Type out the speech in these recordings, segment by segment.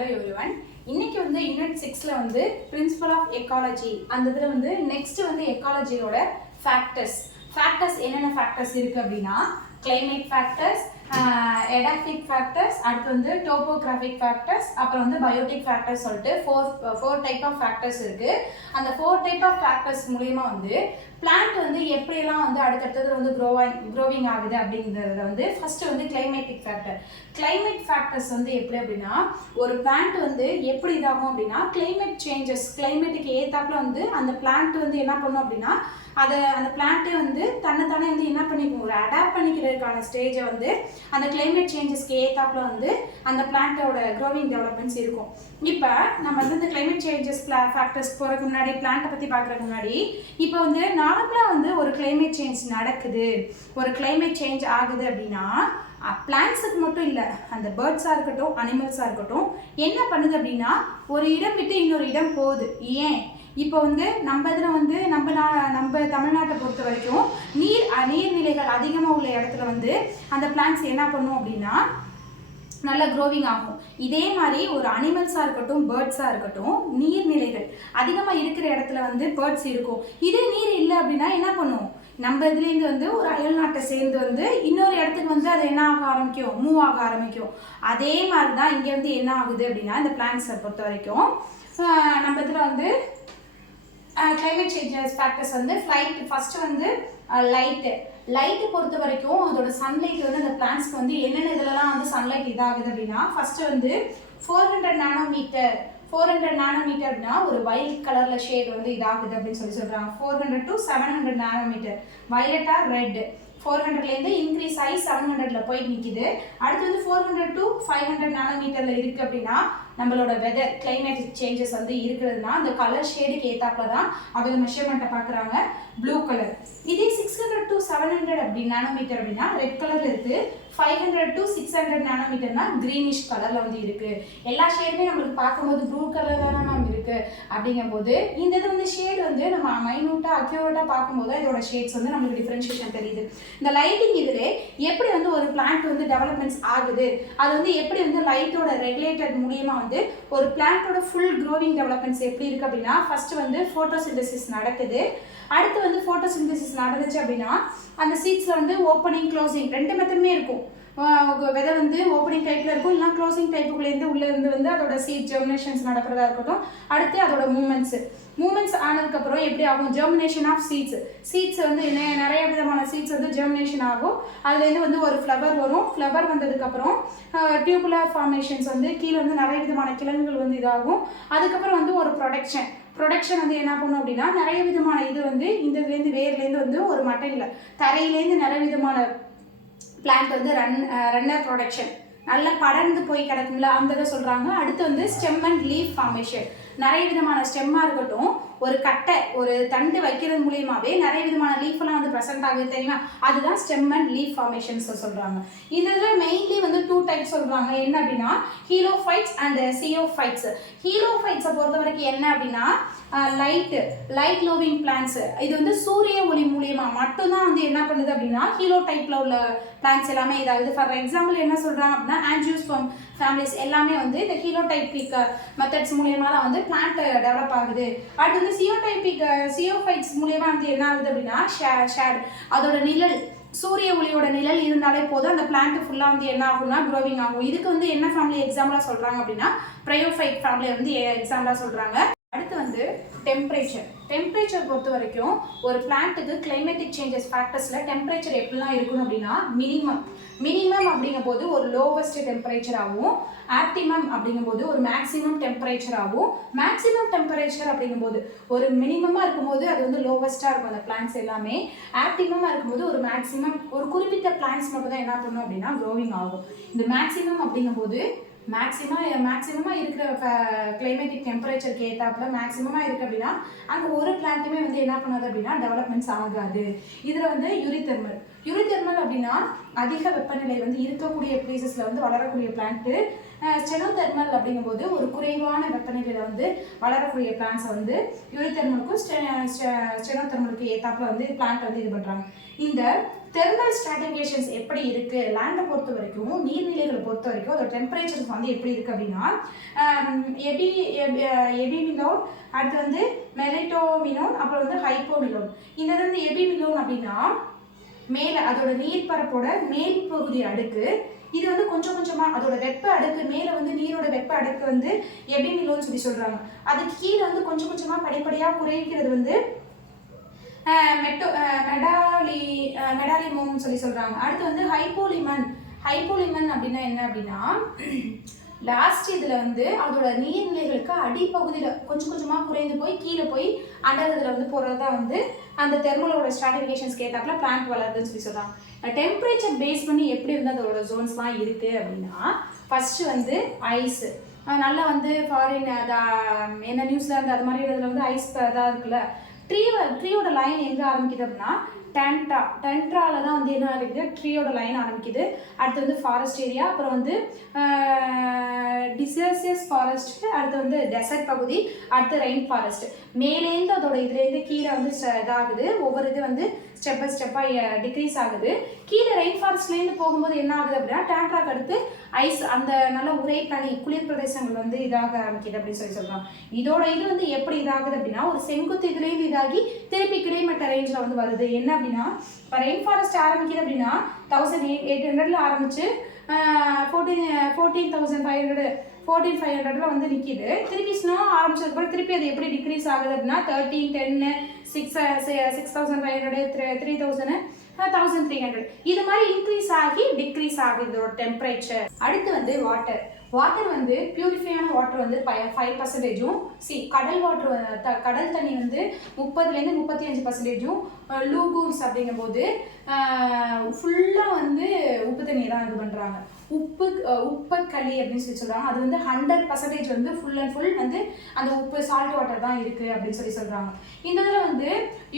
Hello everyone. இன்னைக்கு வந்து unit 6ல வந்து பிரின்சிபல் ஆஃப் எக்காலஜி அந்த இதில் வந்து நெக்ஸ்ட் வந்து எக்காலஜியோட ஃபேக்டர்ஸ் என்னென்ன ஃபேக்டர்ஸ் இருக்குது அப்படின்னா கிளைமேட் ஃபேக்டர்ஸ், எடாஃபிக் ஃபேக்டர்ஸ், அடுத்து வந்து டோபோகிராஃபிக் ஃபேக்டர்ஸ், அப்புறம் வந்து பயோட்டிக் ஃபேக்டர்ஸ் சொல்லிட்டு ஃபோர் டைப் ஆஃப் ஃபேக்டர்ஸ் இருக்குது. அந்த 4 டைப் ஆஃப் ஃபேக்டர்ஸ் மூலிமா வந்து பிளான்ட் வந்து எப்படியெல்லாம் வந்து அடுத்தடுத்தது வந்து க்ரோவிங் ஆகுது அப்படிங்கிறத வந்து ஃபர்ஸ்ட் வந்து கிளைமேட் ஃபேக்டர்ஸ் வந்து எப்படி அப்படின்னா ஒரு பிளான்ட் வந்து எப்படி இதாகும் அப்படின்னா கிளைமேட்டுக்கு ஏத்தாப்புல வந்து அந்த பிளான்ட் வந்து என்ன பண்ணும் அப்படின்னா அந்த பிளான்ட்டே வந்து தன்னைத்தானே வந்து என்ன பண்ணிக்கும், ஒரு அடாப்ட் பண்ணிக்கிறதுக்கான ஸ்டேஜை வந்து அந்த கிளைமேட் சேஞ்சஸ்க்கு ஏத்தாப்புல வந்து அந்த பிளான்ட்டோட க்ரோவிங் டெவலப்மெண்ட்ஸ் இருக்கும். இப்போ நம்ம வந்து இந்த கிளைமேட் சேஞ்சஸ் ஃபேக்டர்ஸ் போகிறதுக்கு முன்னாடி பிளான்ட்டை பற்றி பார்க்குறதுக்கு முன்னாடி இப்போ வந்து நார்மலாக வந்து ஒரு கிளைமேட் சேஞ்ச் நடக்குது, ஒரு கிளைமேட் சேஞ்ச் ஆகுது அப்படின்னா பிளான்ட்ஸுக்கு மட்டும் இல்லை, அந்த பேர்ட்ஸாக இருக்கட்டும் அனிமல்ஸாக இருக்கட்டும் என்ன பண்ணுது அப்படின்னா ஒரு இடம் விட்டு இன்னொரு இடம் போகுது. ஏன் இப்போ வந்து நம்ம இதில் வந்து நம்ம தமிழ்நாட்டை பொறுத்த வரைக்கும் நீர்நிலைகள் அதிகமாக உள்ள இடத்துல வந்து அந்த பிளான்ட்ஸ் என்ன பண்ணும் அப்படின்னா நல்லா க்ரோவிங் ஆகும். இதே மாதிரி ஒரு அனிமல்ஸாக இருக்கட்டும் பேர்ட்ஸாக இருக்கட்டும் நீர்நிலைகள் அதிகமாக இருக்கிற இடத்துல வந்து பேர்ட்ஸ் இருக்கும். இதே நீர் இல்லை அப்படின்னா என்ன பண்ணும், நம்ம இதுலேருந்து வந்து ஒரு அயல் நாட்டை சேர்ந்து வந்து இன்னொரு இடத்துக்கு வந்து அது என்ன ஆக ஆரம்பிக்கும், மூவ் ஆக ஆரம்பிக்கும். அதே மாதிரி தான் இங்கே வந்து என்ன ஆகுது அப்படின்னா இந்த பிளான்ட்ஸை பொறுத்த வரைக்கும் நம்ம இதில் வந்து கிளைமேட் சேஞ்சஸ் ஃபேக்டர்ஸ் வந்து ஃபஸ்ட்டு வந்து லைட்டு பொறுத்த வரைக்கும் அதோட சன்லைட் வந்து அந்த பிளான்ட்ஸ்க்கு வந்து என்னென்ன இதிலலாம் வந்து சன்லைட் இதாகுது அப்படின்னா ஃபஸ்ட்டு வந்து 400 நானோமீட்டர் அப்படின்னா ஒரு வயலட் கலரில் ஷேட் வந்து இதாகுது அப்படின்னு சொல்கிறாங்க. 400 to 700 nanometer violet or red. 400லேருந்து இன்க்ரீஸ் ஆகி 700ல் போய் நிற்கிது. அடுத்து வந்து 400 to 500 நானோமீட்டரில் இருக்குது அப்படின்னா நம்மளோட வெதர் கிளைமேட்டிக் சேஞ்சஸ் வந்து இருக்கிறதுனா அந்த கலர் ஷேடுக்கு ஏற்றாப்புல தான் அவங்க மெஷர்மெண்ட்டை பார்க்குறாங்க. Blue colour. இதே 600 to 700 அப்படி நானோமீட்டர் அப்படின்னா ரெட் கலரில் இருக்குது. 500 to 600 நானோமீட்டர்னா க்ரீனிஷ் கலரில் வந்து இருக்குது. எல்லா ஷேடுமே நம்மளுக்கு பார்க்கும்போது ப்ளூ கலர் தானே நம்ம இருக்குது. அப்படிங்கும்போது இந்த இது வந்து ஷேடு வந்து நம்ம மைனூட்டாக அக்யூரேட்டாக பார்க்கும்போது இதோட ஷேட்ஸ் வந்து நம்மளுக்கு டிஃப்ரென்ஷியேஷன் தெரியுது. இந்த லைட்டிங் இதில் எப்படி வந்து ஒரு பிளான்ட் வந்து டெவலப்மெண்ட்ஸ் ஆகுது, அது வந்து எப்படி வந்து லைட்டோட ரெகுலேட்டட் மூலியமாக வந்து ஒரு பிளான்ட்டோட ஃபுல் க்ரோவிங் டெவலப்மெண்ட்ஸ் எப்படி இருக்குது அப்படின்னா ஃபர்ஸ்ட் வந்து ஃபோட்டோசிந்தசிஸ் நடக்குது. அடுத்து வந்து ஃபோட்டோசிந்தசிஸ் நடந்துச்சு அப்படின்னா அந்த சீட்ஸில் வந்து ஓப்பனிங் க்ளோசிங் 2 மெத்தடுமே இருக்கும். விதை வந்து ஓப்பனிங் டைப்பில் இருக்கும், இல்லைனா க்ளோசிங் டைப்புக்குள்ளேருந்து உள்ளேருந்து வந்து அதோட சீட் ஜெர்மினேஷன்ஸ் நடக்கிறதா இருக்கட்டும். அடுத்து அதோட மூமெண்ட்ஸ் ஆனதுக்கப்புறம் எப்படி ஆகும், ஜெர்மினேஷன் ஆஃப் சீட்ஸ் வந்து நிறைய விதமான சீட்ஸ் வந்து ஜெர்மினேஷன் ஆகும். அதுலேருந்து வந்து ஒரு ஃப்ளவர் வரும். ஃப்ளவர் வந்ததுக்கப்புறம் டியூபுலர் ஃபார்மேஷன்ஸ் வந்து கீழே வந்து நிறைய விதமான கிழங்குகள் வந்து இதாகும். அதுக்கப்புறம் வந்து ஒரு ப்ரொடக்ஷன் வந்து என்ன பண்ணும் அப்படின்னா நிறைய விதமான இது வந்து இந்த இதுலேருந்து வேர்லேருந்து வந்து ஒரு மட்டையில் தரையிலேருந்து நிறைய விதமான பிளான்ட் வந்து ரன்னர் ப்ரொடக்ஷன் நல்லா படர்ந்து போய் கிடக்கும்ல அந்த இதை சொல்கிறாங்க. அடுத்து வந்து ஸ்டெம் அண்ட் லீஃப் ஃபார்மேஷன். நிறைய விதமான ஸ்டெம்மாக இருக்கட்டும் ஒரு தண்டு வைக்கிறது மூலியமாகவே நிறைய விதமான லீஃபெல்லாம் வந்து ப்ரெசென்ட் ஆகுது தெரியுமா, அதுதான் ஸ்டெம் அண்ட் லீஃப் ஃபார்மேஷன்ஸ் சொல்கிறாங்க. இந்த இதில் மெயின்லி வந்து 2 டைப்ஸ் சொல்கிறாங்க. என்ன அப்படின்னா ஹீலோஃபைட்ஸ் அண்ட் சியோஃபைட்ஸ். ஹீலோஃபைட்ஸை பொறுத்த வரைக்கும் என்ன அப்படின்னா லைட் லோவிங் பிளான்ட்ஸ். இது வந்து சூரிய ஒளி மூலியமாக மட்டும்தான் வந்து என்ன பண்ணுது அப்படின்னா ஹீலோ டைப்பில் உள்ள பிளான்ட்ஸ் எல்லாமே இதாகுது. ஃபார் எக்ஸாம்பிள் என்ன சொல்கிறாங்க அப்படின்னா ஆஞ்சியோஸ்பெர்ம் ஃபேமிலிஸ் எல்லாமே வந்து இந்த ஹீலோடைபிக் மெத்தட்ஸ் மூலியமாக தான் வந்து பிளான்ட் டெவலப் ஆகுது. அடுத்து வந்து சியோஃபைட்ஸ் மூலியமாக வந்து என்ன ஆகுது அப்படின்னா ஷேட் அதோட நிழல், சூரிய ஒளியோட நிழல் இருந்தாலே போதும் அந்த பிளான்ட் ஃபுல்லாக வந்து என்ன ஆகும்னா க்ரோவிங் ஆகும். இதுக்கு வந்து என்ன ஃபேமிலி எக்ஸாம்பிளாக சொல்கிறாங்க அப்படின்னா ப்ரையோஃபைட் ஃபேமிலி வந்து எக்ஸாம்பிளாக சொல்கிறாங்க. அடுத்து வந்து டெம்பரேச்சர் பொறுத்த வரைக்கும் ஒரு பிளான்ட்டுக்கு கிளைமேட்டிக் சேஞ்சஸ் ஃபேக்டர்ஸில் டெம்பரேச்சர் எப்படிலாம் இருக்கணும் அப்படின்னா மினிமம் அப்படிங்கும்போது ஒரு லோவஸ்ட் டெம்பரேச்சராகவும், ஆப்டிமம் அப்படிங்கும்போது ஒரு மேக்ஸிமம் டெம்பரேச்சராகவும், மேக்ஸிமம் டெம்பரேச்சர் அப்படிங்கும்போது ஒரு மினிமமாக இருக்கும்போது அது வந்து லோவஸ்ட்டாக இருக்கும் அந்த பிளான்ட்ஸ் எல்லாமே. ஆப்டிமமாக இருக்கும்போது ஒரு மேக்ஸிமம் ஒரு குறிப்பிட்ட பிளான்ட்ஸ் மட்டும் தான் என்ன பண்ணணும் அப்படின்னா க்ரோவிங் ஆகும். இந்த மேக்ஸிமம் அப்படிங்கும்போது மேக்ஸிமமாக இருக்கிற கிளைமேட்டிக் டெம்பரேச்சருக்கு ஏற்றாப்புல மேக்ஸிமமாக இருக்குது அப்படின்னா அங்கே ஒரு பிளான்ட்டுமே வந்து என்ன பண்ணாது அப்படின்னா டெவலப்மெண்ட்ஸ் ஆகாது. இதில் வந்து யூரிதெர்மல் அப்படின்னா அதிக வெப்பநிலை வந்து இருக்கக்கூடிய பிளேசஸில் வந்து வளரக்கூடிய பிளான்ட்டு. ஸ்டெனோதெர்மல் அப்படிங்கும்போது ஒரு குறைவான வெப்பநிலையில் வந்து வளரக்கூடிய பிளான்ஸை வந்து யூரிதெர்மலுக்கும் ஸ்டெனோதெர்மலுக்கு ஏத்தாப்புல வந்து பிளான்ட் வந்து இது பண்ணுறாங்க. இந்த தெர்மல் ஸ்ட்ராட்டிஃபிகேஷன்ஸ் எப்படி இருக்குது லேண்டை பொறுத்த வரைக்கும், நீர்நிலைகளை பொறுத்த வரைக்கும் அதோட டெம்பரேச்சர்ஸ் வந்து எப்படி இருக்குது அப்படின்னா எபிமிலோன், அடுத்து வந்து மெலிட்டோமினோன், அப்புறம் வந்து ஹைப்போமிலோன். இந்த வந்து எபிமிலோன் அப்படின்னா மேலே அதோட நீர்ப்பரப்போட மேல் பகுதி அடுக்கு. இது வந்து கொஞ்சம் கொஞ்சமாக அதோட வெப்ப அடுக்கு மேலே வந்து நீரோட வெப்ப அடுக்கு வந்து எபிமிலோன்னு சொல்கிறாங்க. அதுக்கு கீழே வந்து கொஞ்சம் கொஞ்சமாக படிப்படியாக குறைக்கிறது வந்து மெடாலிமோன்னு சொல்கிறாங்க. அடுத்து வந்து ஹைப்போலிமன் அப்படின்னா என்ன அப்படின்னா லாஸ்ட் இதில் வந்து அதோட நீர்நிலைகளுக்கு அடிப்பகுதியில் கொஞ்சம் கொஞ்சமாக குறைந்து போய் கீழே போய் அண்டர் இதில் வந்து போகிறது தான் வந்து அந்த தெர்மலோட ஸ்ட்ராட்டிஃபிகேஷன்ஸ்க்கு ஏற்றாப்புல பிளான்ட் வளருதுன்னு சொல்கிறாங்க. டெம்பரேச்சர் பேஸ் பண்ணி எப்படி வந்து அதோட ஜோன்ஸ்லாம் இருக்குது அப்படின்னா ஃபஸ்ட்டு வந்து ஐஸு நல்லா வந்து ஃபாரின் என்ன நியூஸ்லேருந்து அது மாதிரி இதில் வந்து ஐஸ் இதாக இருக்குல்ல. ட்ரீயோட லைன் எங்கே ஆரம்பிக்குது அப்படின்னா டென்ட்ராவில் தான் வந்து என்ன இருக்குது ட்ரீயோட லைன் ஆரம்பிக்குது. அடுத்து வந்து ஃபாரஸ்ட் ஏரியா, அப்புறம் வந்து டிசர்சியஸ் ஃபாரஸ்ட், அடுத்து வந்து டெசர்ட் பகுதி, அடுத்து ரெயின் ஃபாரஸ்ட். மேலேருந்து அதோட இதுலேருந்து கீழே வந்து இதாகுது. ஒவ்வொரு இது வந்து ஸ்டெப் பை ஸ்டெப்பாக டிக்ரீஸ் ஆகுது. கீழே ரெயின் ஃபாரஸ்ட்லேருந்து போகும்போது என்ன ஆகுது அப்படின்னா டேண்ட்ராக்கு அடுத்து ஐஸ் அந்த நல்ல உரைப்பனி குளிர் பிரதேசங்கள் வந்து இதாக ஆரம்பிக்குது அப்படின்னு சொல்கிறாங்க. இதோட இது வந்து எப்படி இதாகுது அப்படின்னா ஒரு செங்குத்து இதுலேருந்து இதாகி திருப்பி கிடைமட்ட ரேஞ்சில் வந்து வருது. என்ன அப்படின்னா இப்போ ரெயின் ஃபாரஸ்ட் ஆரம்பிக்குது அப்படின்னா 1800 ஆரம்பிச்சு 14,500 வந்து நிற்கிது. திருப்பி ஸ்னோ ஆரம்பிச்சதுக்கப்புறம் திருப்பி அது எப்படி டிக்ரீஸ் ஆகுது அப்படின்னா 13, 10, 6,500, 3,000, 1,300 இது மாதிரி இன்க்ரீஸ் ஆகி டிக்ரீஸ் ஆகுது இதோட டெம்பரேச்சர். அடுத்து வந்து வாட்டர் வந்து பியூரிஃபையான வாட்டர் வந்து 5%, கடல் தண்ணி வந்து 30லேருந்து 35%, லூகூன்ஸ் அப்படிங்கும்போது ஃபுல்லாக வந்து உப்பு தண்ணி தான் இது பண்ணுறாங்க. உப்பக்களி அப்படின்னு சொல்கிறாங்க. அது வந்து 100% வந்து ஃபுல் அண்ட் ஃபுல் வந்து அந்த உப்பு சால்ட் வாட்டர் தான் இருக்குது அப்படின்னு சொல்கிறாங்க. இந்த இதில் வந்து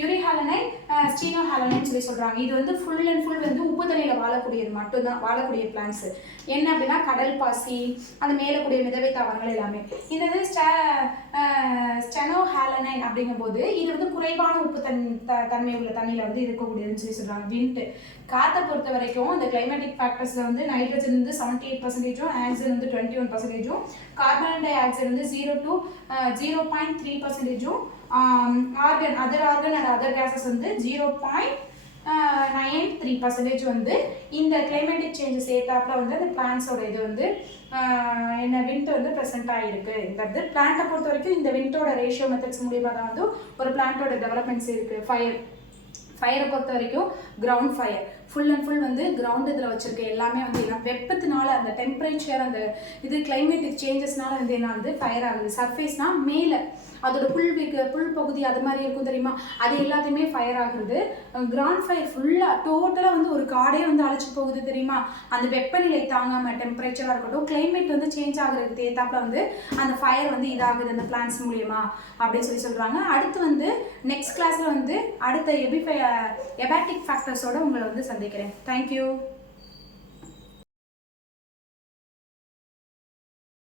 யூரிஹாலனைன், ஸ்டீனோஹாலனைன் சொல்கிறாங்க. இது வந்து ஃபுல் அண்ட் ஃபுல் வந்து உப்பு தண்ணியில் வாழக்கூடியது மட்டும்தான், வாழக்கூடிய பிளான்ட்ஸு. என்ன அப்படின்னா கடல் பாசி, அந்த மேலக்கூடிய மிதவை தாவரங்கள் எல்லாமே. இந்த இது ஸ்டெனோஹாலனைன் அப்படிங்கும்போது இது வந்து குறைவான உப்பு தன்மை உள்ள தண்ணியில் வந்து இருக்கக்கூடியதுன்னு சொல்கிறாங்க. விண்ட் காற்றை பொறுத்த வரைக்கும் இந்த கிளைமேட்டிக் ஃபேக்டர்ஸில் வந்து நைட்ரஜன் வந்து 78%, ஆக்சிஜன் வந்து 21%, கார்பன் டை ஆக்சைடு வந்து 0 to 0.3%, other argon and other gases வந்து 0.93% வந்து இந்த கிளைமேட்டிக் சேஞ்சஸ் ஏற்றாப்புல வந்து அந்த பிளான்ஸோட இது வந்து என்ன விண்ட் வந்து ப்ரெசென்ட்டாக இருக்குங்கிறது. பிளான்ட்டை பொறுத்த வரைக்கும் இந்த விண்டோட ரேஷியோ மெத்தட்ஸ் மூலியமாக தான் வந்து ஒரு பிளான்ட்டோட டெவலப்மெண்ட்ஸ் இருக்குது. ஃபயரை பொறுத்த வரைக்கும் ground fire full and full வந்து கிரவுண்ட் இதில் வச்சுருக்க எல்லாமே வந்து என்ன வெப்பத்தினால அந்த டெம்பரேச்சர் அந்த இது கிளைமேட்டிக் சேஞ்சஸ்னால வந்து என்ன ஆகுது ஃபயர் ஆகுது. சர்ஃபேஸ்னால் மேலே அதோட புல் பகுதி அது மாதிரி இருக்கும் தெரியுமா, அது எல்லாத்தையுமே ஃபயர் ஆகுது. கிரவுண்ட் ஃபயர் ஃபுல்லாக டோட்டலாக வந்து ஒரு காடே வந்து அழைச்சி போகுது தெரியுமா. அந்த வெப்பநிலை தாங்காமல் டெம்பரேச்சராக இருக்கட்டும் கிளைமேட் வந்து சேஞ்ச் ஆகுறதுக்கு ஏற்றாப்புல வந்து அந்த ஃபயர் வந்து இதாகுது அந்த பிளான்ஸ் மூலியமா அப்படின்னு சொல்கிறாங்க. அடுத்து வந்து நெக்ஸ்ட் கிளாஸில் வந்து அடுத்த எபாட்டிக் ஃபேக்டர்ஸோட உங்களை வந்து சந்திக்கிறேன். தேங்க்யூ.